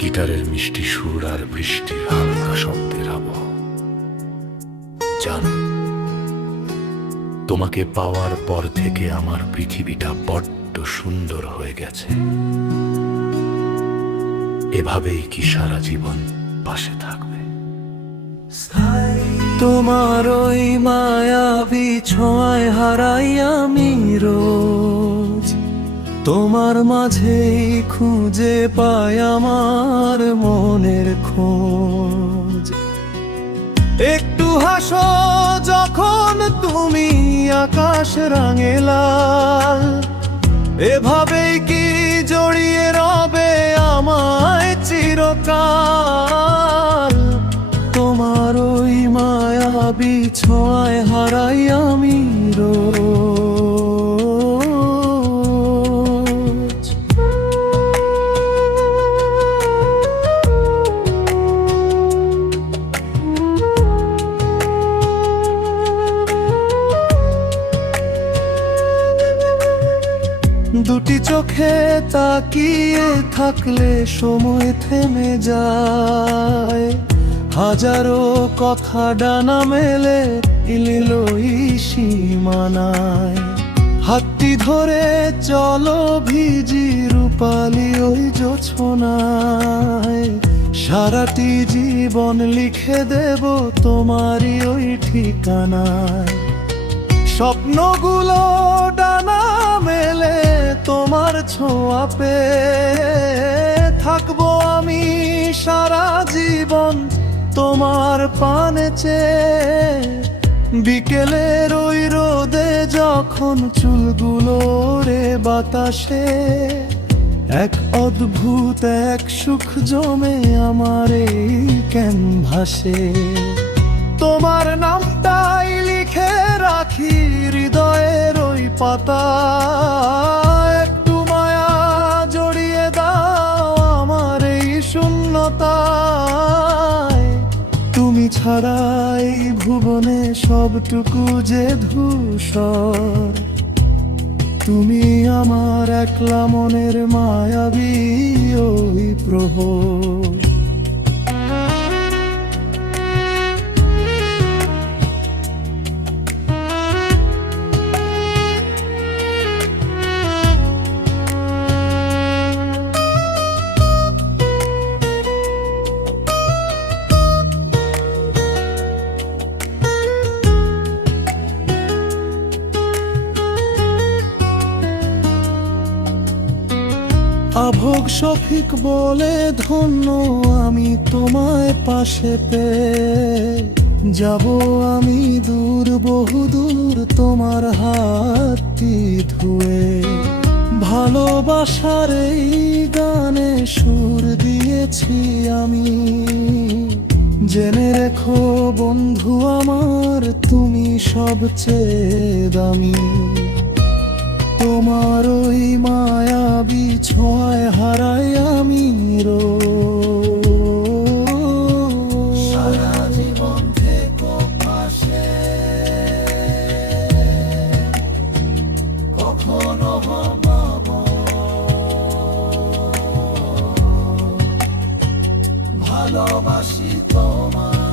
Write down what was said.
গিটারের মিষ্টি সুর আর বৃষ্টির হালকা শব্দের আবহ। জানো, তোমাকে পাওয়ার পর থেকে আমার পৃথিবীটা বড্ড সুন্দর হয়ে গেছে। এভাবেই কি সারা জীবন পাশে থাকবে? তোমার ওই মায়াবী ছোঁয়ায় হারাই আমি রোজ, তোমার মাঝেই খুঁজে পাই আমার মনের খোঁজ। একটু হাসো যখন তুমি আকাশ রাঙে লাল, এভাবেই কি জড়িয়ে রবে আমায় চিরকাল। তোমার ওই মায়াবী ছোঁয়ায় হারাই আমি রোজ। দুটি চোখে তাকিয়ে থাকলে সময় থেমে যায়, হাজারো কথা ডানা মেলে ইলিলই সীমানায়। হাতটি ধরে চলো ভিজি রূপালি ওই জোছনায়, সারাটি জীবন লিখে দেব তোমারই ওই ঠিকানায়। স্বপ্নগুলো ডানা মেলে তোমার ছোঁয়া পেয়ে, থাকবো আমি সারা জীবন তোমার পানে চেয়ে। বিকেলের ওই রোদে যখন চুলগুলো ওড়ে বাতাসে, এক অদ্ভুত এক সুখ জমে আমার এই ক্যানভাসে। তোমার নামটাই লিখে রাখি হৃদয়ের ওই পাতা, একটু মায়া জড়িয়ে দাও আমার এই শূন্যতায়। তুমি ছাড়া এই ভুবনে সবটুকু যে ধূসর, তুমি আমার একলা মনের মায়াবী ওই প্রহর। আভোগ শফিক বলে ধন্য আমি তোমায় পাশে পেয়ে, যাব আমি দূর বহুদূর তোমার হাতটি ধুয়ে। ভালোবাসার এই গানে সুর দিয়েছি আমি, জেনে রেখো বন্ধু আমার তুমি সবচেয়ে দামি। তোমার ওই মায়াবী ছোঁয়ায় হারাই আমি রোজ। সারা জীবন থেকো পাশে, কখনো ভাববো ভালোবাসি তোমার।